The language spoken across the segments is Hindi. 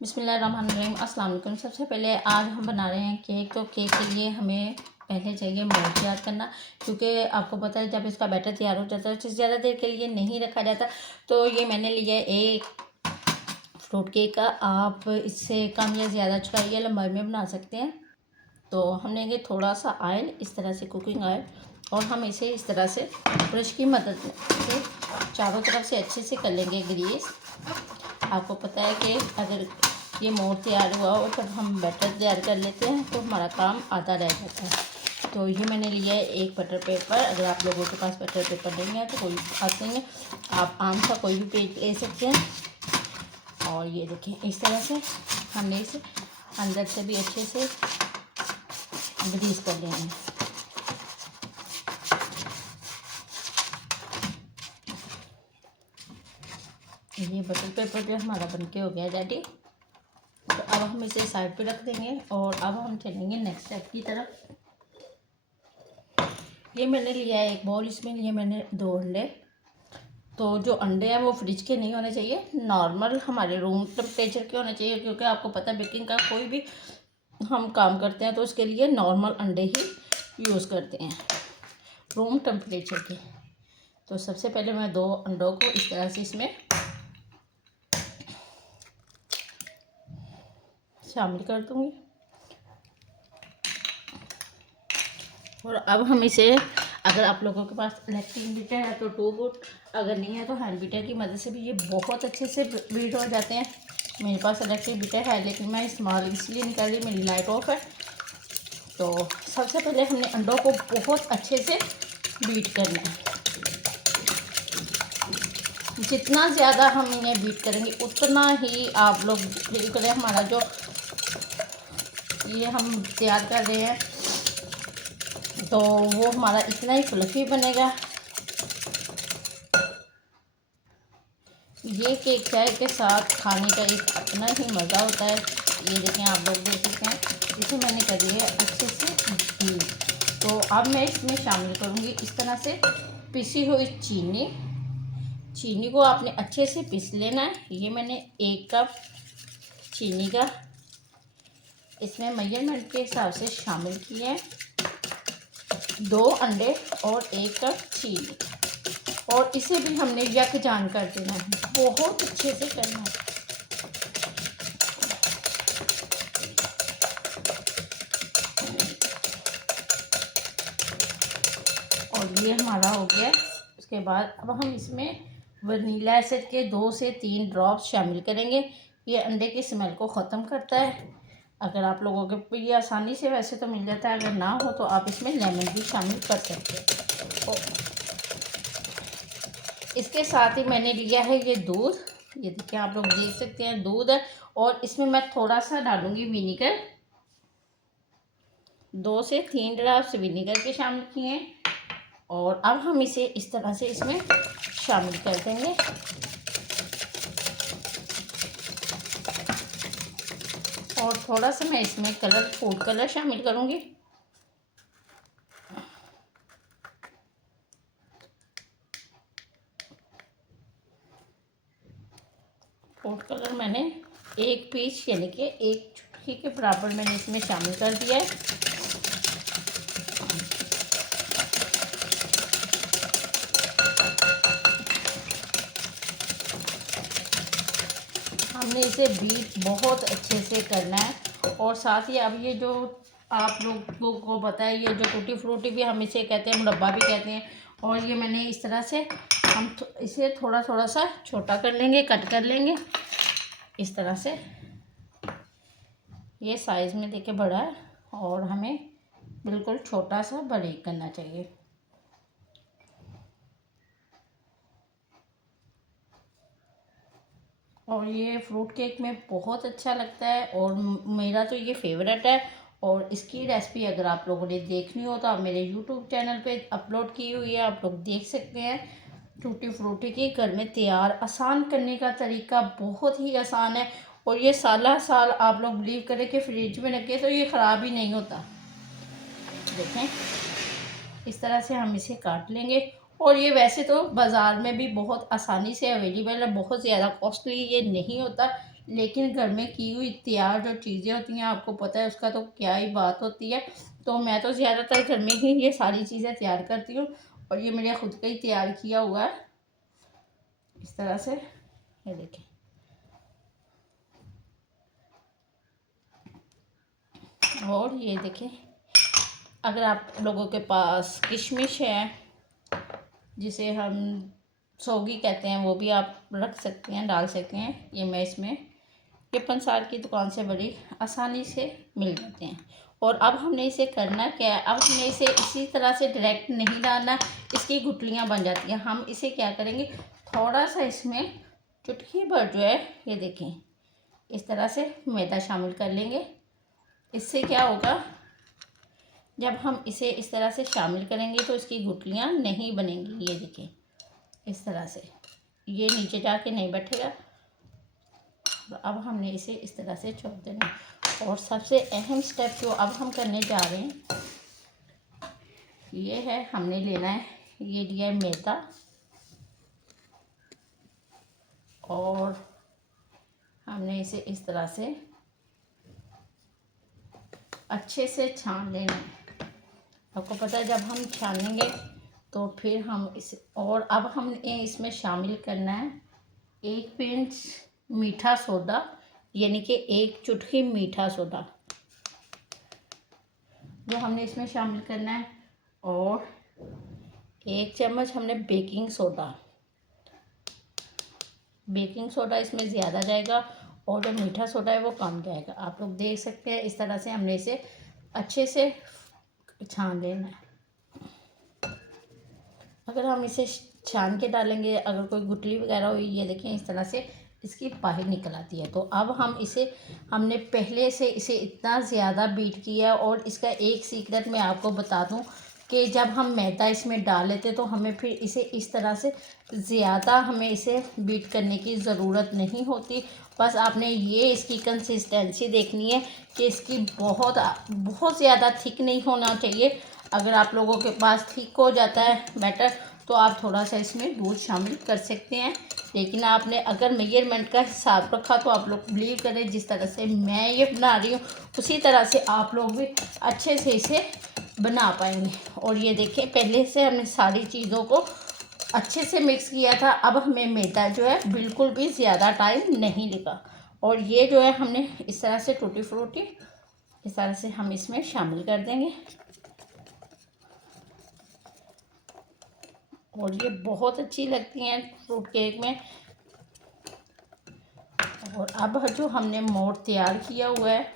बिस्मिल्लाहिर्रहमानिर्रहीम। अस्सलाम वालेकुम। सबसे पहले आज हम बना रहे हैं केक। तो केक के लिए हमें पहले चाहिए मोल्ड तैयार करना, क्योंकि आपको पता है जब इसका बैटर तैयार हो जाता है तो ज़्यादा देर के लिए नहीं रखा जाता। तो ये मैंने लिया है एक फ्रूट केक का। आप इससे कम या ज़्यादा चौड़ाई या लंबाई में बना सकते हैं। तो हम लेंगे थोड़ा सा ऑयल, इस तरह से कुकिंग ऑयल, और हम इसे इस तरह से ब्रश की मदद से चारों तरफ से अच्छे से कर लेंगे ग्रीस। आपको पता है कि अगर ये मोल्ड तैयार हुआ हो पर हम बैटर तैयार कर लेते हैं तो हमारा काम आधा रह जाता है। तो ये मैंने लिया है एक बटर पेपर। अगर आप लोगों के पास बटर पेपर नहीं है तो कोई बात नहीं है, आप आम का कोई भी पेज ले सकते हैं। और ये देखें, इस तरह से हमने इसे अंदर से भी अच्छे से ग्रीस कर लेना है। ये बटर पेपर जो हमारा बनके हो गया रेडी। तो अब हम इसे साइड पे रख देंगे और अब हम चलेंगे नेक्स्ट स्टेप की तरफ। ये मैंने लिया है एक बाउल, इसमें लिए मैंने 2 अंडे। तो जो अंडे हैं वो फ्रिज के नहीं होने चाहिए, नॉर्मल हमारे रूम टेम्परेचर के होने चाहिए, क्योंकि आपको पता है बेकिंग का कोई भी हम काम करते हैं तो उसके लिए नॉर्मल अंडे ही यूज़ करते हैं, रूम टेम्परेचर के। तो सबसे पहले मैं 2 अंडों को इस तरह से इसमें शामिल कर दूँगी। और अब हम इसे, अगर आप लोगों के पास इलेक्ट्रिक बीटर है तो 2 गुड, अगर नहीं है तो हैंड बीटर की मदद से भी ये बहुत अच्छे से बीट हो जाते हैं। मेरे पास इलेक्ट्रिक बीटर है लेकिन मैं इस्तेमाल इसलिए नहीं कर रही, मेरी लाइट ऑफ है। तो सबसे पहले हमने अंडों को बहुत अच्छे से बीट करना है। जितना ज़्यादा हम इन्हें बीट करेंगे उतना ही आप लोग फील करें हमारा जो ये हम तैयार कर रहे हैं तो वो हमारा इतना ही फ्लफी बनेगा। ये केक चाय के साथ खाने का एक अपना ही मज़ा होता है। ये देखें, आप लोग देख सकते हैं इसे मैंने कर दिया है अच्छे से बीट। तो अब मैं इसमें शामिल करूँगी इस तरह से पिसी हुई चीनी। चीनी को आपने अच्छे से पीस लेना है। ये मैंने 1 कप चीनी का इसमें मेजरमेंट के हिसाब से शामिल किए हैं, 2 अंडे और 1 कप चीनी, और इसे भी हमने यकजान कर देना है, बहुत अच्छे से करना है। और ये हमारा हो गया। उसके बाद अब हम इसमें वनीला एसिड के 2 से 3 ड्रॉप्स शामिल करेंगे। ये अंडे की स्मेल को ख़त्म करता है। अगर आप लोगों के ये आसानी से वैसे तो मिल जाता है, अगर ना हो तो आप इसमें लेमन भी शामिल कर सकते हैं। इसके साथ ही मैंने लिया है ये दूध। ये देखिए, आप लोग देख सकते हैं दूध है, और इसमें मैं थोड़ा सा डालूंगी विनीगर, 2 से 3 ड्रॉप्स विनीगर के शामिल किए हैं। और अब हम इसे इस तरह से इसमें शामिल कर देंगे। और थोड़ा सा मैं इसमें कलर, फूड कलर शामिल करूँगी। फूड कलर मैंने 1 पीस यानी कि 1 चुटकी के बराबर मैंने इसमें शामिल कर दिया है। हमने इसे बीट बहुत अच्छे से करना है। और साथ ही अब ये जो आप लोगों को पता है, ये जो टूटी फ्रूटी भी हम इसे कहते हैं, मुरब्बा भी कहते हैं। और ये मैंने इस तरह से हम इसे थोड़ा थोड़ा सा छोटा कर लेंगे, कट कर लेंगे इस तरह से। ये साइज़ में देखे बड़ा है और हमें बिल्कुल छोटा सा बारीक करना चाहिए। और ये फ्रूट केक में बहुत अच्छा लगता है और मेरा तो ये फेवरेट है। और इसकी रेसिपी अगर आप लोगों ने देखनी हो तो आप मेरे यूट्यूब चैनल पे अपलोड की हुई है, आप लोग देख सकते हैं। टूटी फ्रूटी की घर में तैयार आसान करने का तरीका बहुत ही आसान है, और ये साल साल आप लोग बिलीव करें कि फ्रिज में रखे तो ये ख़राब ही नहीं होता। देखें, इस तरह से हम इसे काट लेंगे। और ये वैसे तो बाज़ार में भी बहुत आसानी से अवेलेबल है, बहुत ज़्यादा कॉस्टली ये नहीं होता, लेकिन घर में की हुई तैयार जो चीज़ें होती हैं आपको पता है उसका तो क्या ही बात होती है। तो मैं तो ज़्यादातर घर में ही ये सारी चीज़ें तैयार करती हूँ और ये मेरे खुद का ही तैयार किया हुआ है इस तरह से। ये देखें, और ये देखें, अगर आप लोगों के पास किशमिश है जिसे हम सौगी कहते हैं वो भी आप रख सकते हैं, डाल सकते हैं। ये मैं इसमें ये पंसार की दुकान से बड़ी आसानी से मिल जाते हैं। और अब हमने इसे करना क्या है, अब हमने इसे इसी तरह से डायरेक्ट नहीं डालना, इसकी गुठलियाँ बन जाती हैं। हम इसे क्या करेंगे, थोड़ा सा इसमें चुटकी भर जो है ये देखें इस तरह से मैदा शामिल कर लेंगे। इससे क्या होगा, जब हम इसे इस तरह से शामिल करेंगे तो इसकी गुठलियाँ नहीं बनेंगी। ये देखें इस तरह से ये नीचे जाके नहीं बैठेगा। तो अब हमने इसे इस तरह से छोड़ देना। और सबसे अहम स्टेप जो अब हम करने जा रहे हैं ये है, हमने लेना है, ये लिया है मैदा और हमने इसे इस तरह से अच्छे से छान लेना है। आपको पता है जब हम छानेंगे तो फिर हम इस, और अब हमने इसमें शामिल करना है 1 पिंच मीठा सोडा, यानी कि 1 चुटकी मीठा सोडा जो हमने इसमें शामिल करना है। और 1 चम्मच हमने बेकिंग सोडा इसमें ज़्यादा जाएगा और जो मीठा सोडा है वो कम जाएगा। आप लोग देख सकते हैं इस तरह से हमने इसे अच्छे से छान लेना है। अगर हम इसे छान के डालेंगे, अगर कोई गुठली वगैरह हुई, ये देखें इस तरह से इसकी बाहर निकल आती है। तो अब हम इसे, हमने पहले से इसे इतना ज़्यादा बीट किया। और इसका एक सीक्रेट मैं आपको बता दूं कि जब हम मैदा इसमें डाल लेते तो हमें फिर इसे इस तरह से ज़्यादा हमें इसे बीट करने की ज़रूरत नहीं होती। बस आपने ये इसकी कंसिस्टेंसी देखनी है कि इसकी बहुत बहुत ज़्यादा थिक नहीं होना चाहिए। अगर आप लोगों के पास थिक हो जाता है बैटर तो आप थोड़ा सा इसमें दूध शामिल कर सकते हैं। लेकिन आपने अगर मेजरमेंट का हिसाब रखा तो आप लोग बिलीव करें जिस तरह से मैं ये बना रही हूँ उसी तरह से आप लोग भी अच्छे से इसे बना पाएंगे। और ये देखें पहले से हमने सारी चीज़ों को अच्छे से मिक्स किया था। अब हमें मैदा जो है बिल्कुल भी ज़्यादा टाइम नहीं लगा। और ये जो है हमने इस तरह से टूटी फ्रूटी इस तरह से हम इसमें शामिल कर देंगे। और ये बहुत अच्छी लगती हैं फ्रूट केक में। और अब जो हमने मोड तैयार किया हुआ है,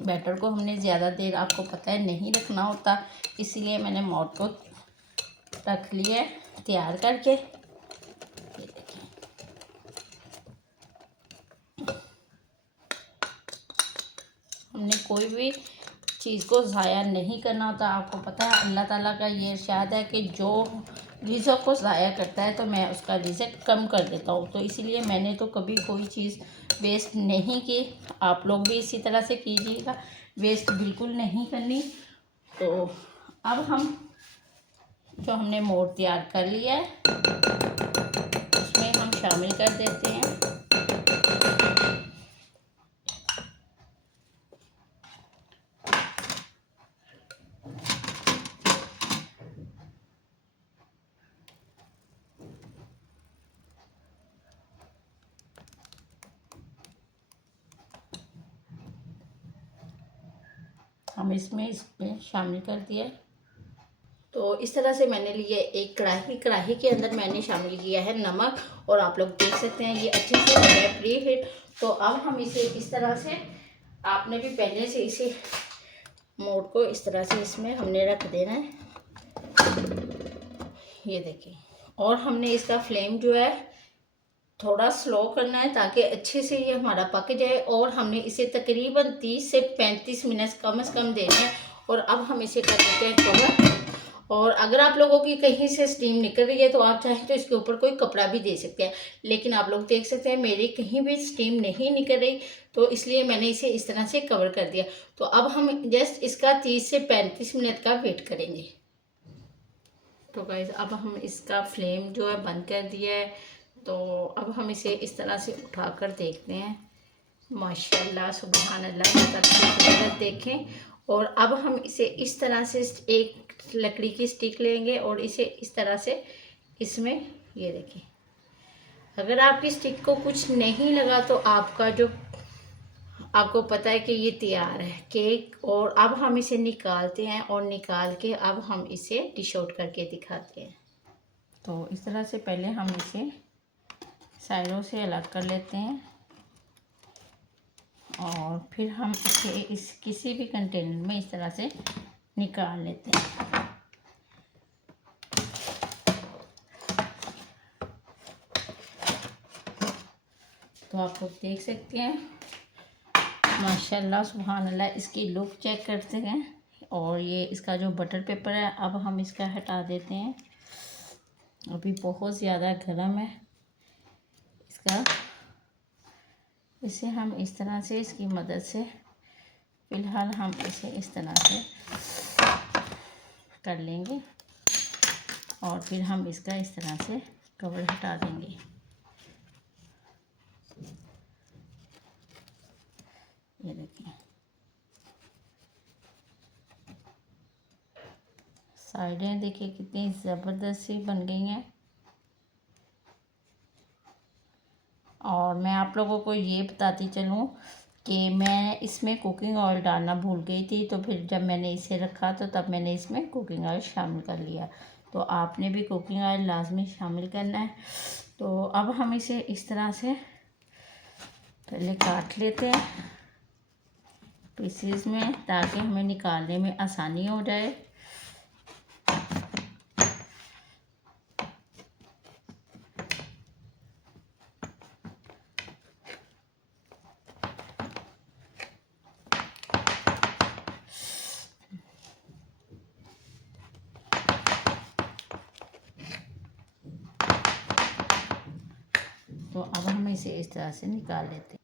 बैटर को हमने ज़्यादा देर आपको पता है नहीं रखना होता, इसीलिए मैंने मोड को रख लिया तैयार करके। ये देखिए हमने कोई भी चीज़ को ज़ाया नहीं करना होता। आपको पता है अल्लाह ताला का ये इरशाद है कि जो रिज़्क़ को ज़ाया करता है तो मैं उसका रिज़्क़ कम कर देता हूँ। तो इसीलिए मैंने तो कभी कोई चीज़ वेस्ट नहीं की। आप लोग भी इसी तरह से कीजिएगा, वेस्ट बिल्कुल नहीं करनी। तो अब हम जो हमने मोड तैयार कर लिया है उसमें हम शामिल कर देते हैं। हम इसमें शामिल कर दिया। तो इस तरह से मैंने लिया एक कढ़ाई के अंदर मैंने शामिल किया है नमक। और आप लोग देख सकते हैं ये अच्छे से हो गया प्री हीट। तो अब हम इसे इस तरह से, आपने भी पहले से इसे मोड को इस तरह से इसमें हमने रख देना है। ये देखिए, और हमने इसका फ्लेम जो है थोड़ा स्लो करना है ताकि अच्छे से ये हमारा पक जाए। और हमने इसे तकरीबन 30 से 35 मिनट कम से कम देने हैं। और अब हम इसे कर देते हैं कवर। और अगर आप लोगों की कहीं से स्टीम निकल रही है तो आप चाहें तो इसके ऊपर कोई कपड़ा भी दे सकते हैं। लेकिन आप लोग देख सकते हैं मेरी कहीं भी स्टीम नहीं निकल रही, तो इसलिए मैंने इसे इस तरह से कवर कर दिया। तो अब हम जस्ट इसका 30 से 35 मिनट का वेट करेंगे। तो गाइस अब हम इसका फ्लेम जो है बंद कर दिया है। तो अब हम इसे इस तरह से उठाकर देखते हैं। माशाल्लाह सुभान अल्लाह, बहुत अच्छी खूबसूरत देखें। और अब हम इसे इस तरह से एक लकड़ी की स्टिक लेंगे और इसे इस तरह से इसमें, ये देखें, अगर आपकी स्टिक को कुछ नहीं लगा तो आपका जो, आपको पता है कि ये तैयार है केक। और अब हम इसे निकालते हैं और निकाल के अब हम इसे डिश आउट करके दिखाते हैं। तो इस तरह से पहले हम इसे साइडों से अलग कर लेते हैं और फिर हम इसे इस किसी भी कंटेनर में इस तरह से निकाल लेते हैं। तो आप लोग देख सकते हैं माशाल्लाह सुभान अल्लाह, इसकी लुक चेक करते हैं। और ये इसका जो बटर पेपर है अब हम इसका हटा देते हैं, अभी बहुत ज़्यादा गर्म है इसका। इसे हम इस तरह से इसकी मदद से फ़िलहाल हम इसे इस तरह से कर लेंगे और फिर हम इसका इस तरह से कवर हटा देंगे। ये देखिए साइडें देखिए कितनी ज़बरदस्त सी बन गई हैं। और मैं आप लोगों को ये बताती चलूँ कि मैं इसमें कुकिंग ऑयल डालना भूल गई थी, तो फिर जब मैंने इसे रखा तो तब मैंने इसमें कुकिंग ऑयल शामिल कर लिया। तो आपने भी कुकिंग ऑयल लाजमी शामिल करना है। तो अब हम इसे इस तरह से पहले काट लेते हैं पीसीज में, ताकि हमें निकालने में आसानी हो जाए। तो अब हम इसे इस तरह से निकाल लेते हैं।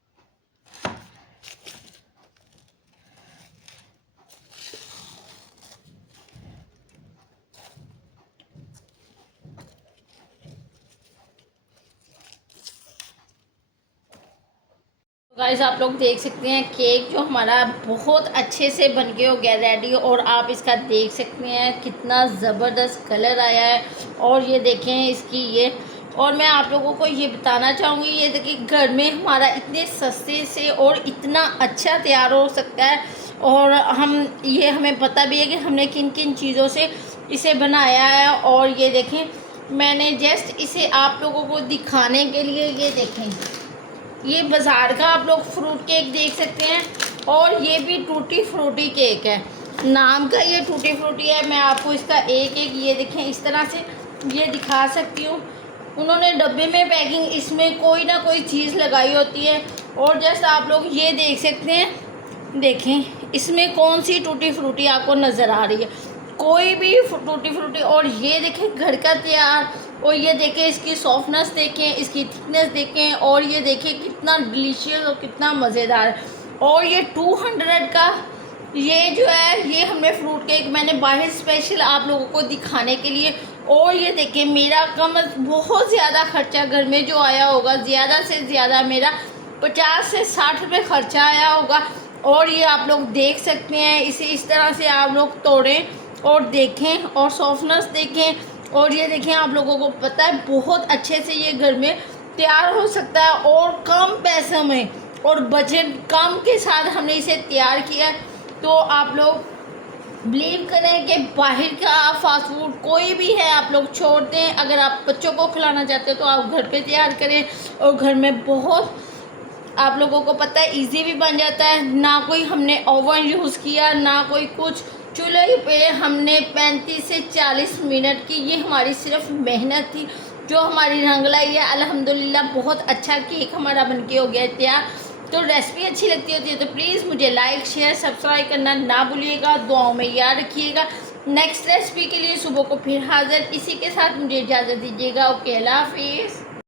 गाइस आप लोग देख सकते हैं केक जो हमारा बहुत अच्छे से बन के हो गया रेडी। और आप इसका देख सकते हैं कितना ज़बरदस्त कलर आया है। और ये देखें इसकी ये, और मैं आप लोगों को ये बताना चाहूँगी, ये देखिए घर में हमारा इतने सस्ते से और इतना अच्छा तैयार हो सकता है। और हमें पता भी है कि हमने किन किन चीज़ों से इसे बनाया है। और ये देखें मैंने जस्ट इसे आप लोगों को दिखाने के लिए, ये देखें ये बाज़ार का आप लोग फ्रूट केक देख सकते हैं। और ये भी टूटी फ्रूटी केक है, नाम का ये टूटी फ्रूटी है। मैं आपको इसका एक ये देखें इस तरह से ये दिखा सकती हूँ। उन्होंने डब्बे में पैकिंग इसमें कोई ना कोई चीज़ लगाई होती है। और जस्ट आप लोग ये देख सकते हैं, देखें इसमें कौन सी टूटी फ्रूटी आपको नज़र आ रही है, कोई भी टूटी फ्रूटी। और ये देखें घर का तैयार। और ये देखें इसकी सॉफ्टनेस देखें, इसकी थिकनेस देखें। और ये देखें कितना डिलीशियस और कितना मज़ेदार है। और ये 200 का ये जो है ये हमने फ्रूट केक मैंने बाहर स्पेशल आप लोगों को दिखाने के लिए। और ये देखें मेरा कम बहुत ज़्यादा खर्चा घर में जो आया होगा, ज़्यादा से ज़्यादा मेरा 50 से 60 रुपये खर्चा आया होगा। और ये आप लोग देख सकते हैं, इसे इस तरह से आप लोग तोड़ें और देखें और सॉफ्टनेस देखें। और ये देखें आप लोगों को पता है बहुत अच्छे से ये घर में तैयार हो सकता है और कम पैसों में और बजट कम के साथ हमने इसे तैयार किया। तो आप लोग बिलीव करें कि बाहर का फास्ट फूड कोई भी है आप लोग छोड़ दें। अगर आप बच्चों को खिलाना चाहते हो तो आप घर पे तैयार करें। और घर में बहुत आप लोगों को पता है इजी भी बन जाता है, ना कोई हमने ओवन यूज़ किया ना कोई कुछ। चूल्हे पे हमने 35 से 40 मिनट की ये हमारी सिर्फ मेहनत थी जो हमारी रंग लाई है। अल्हम्दुलिल्लाह बहुत अच्छा केक हमारा बनके हो गया तैयार। तो रेसिपी अच्छी लगती होती है तो प्लीज़ मुझे लाइक शेयर सब्सक्राइब करना ना भूलिएगा, दुआओं में याद रखिएगा। नेक्स्ट रेसिपी के लिए सुबह को फिर हाजिर, इसी के साथ मुझे इजाज़त दीजिएगा। ओके, अल्लाह हाफिज़।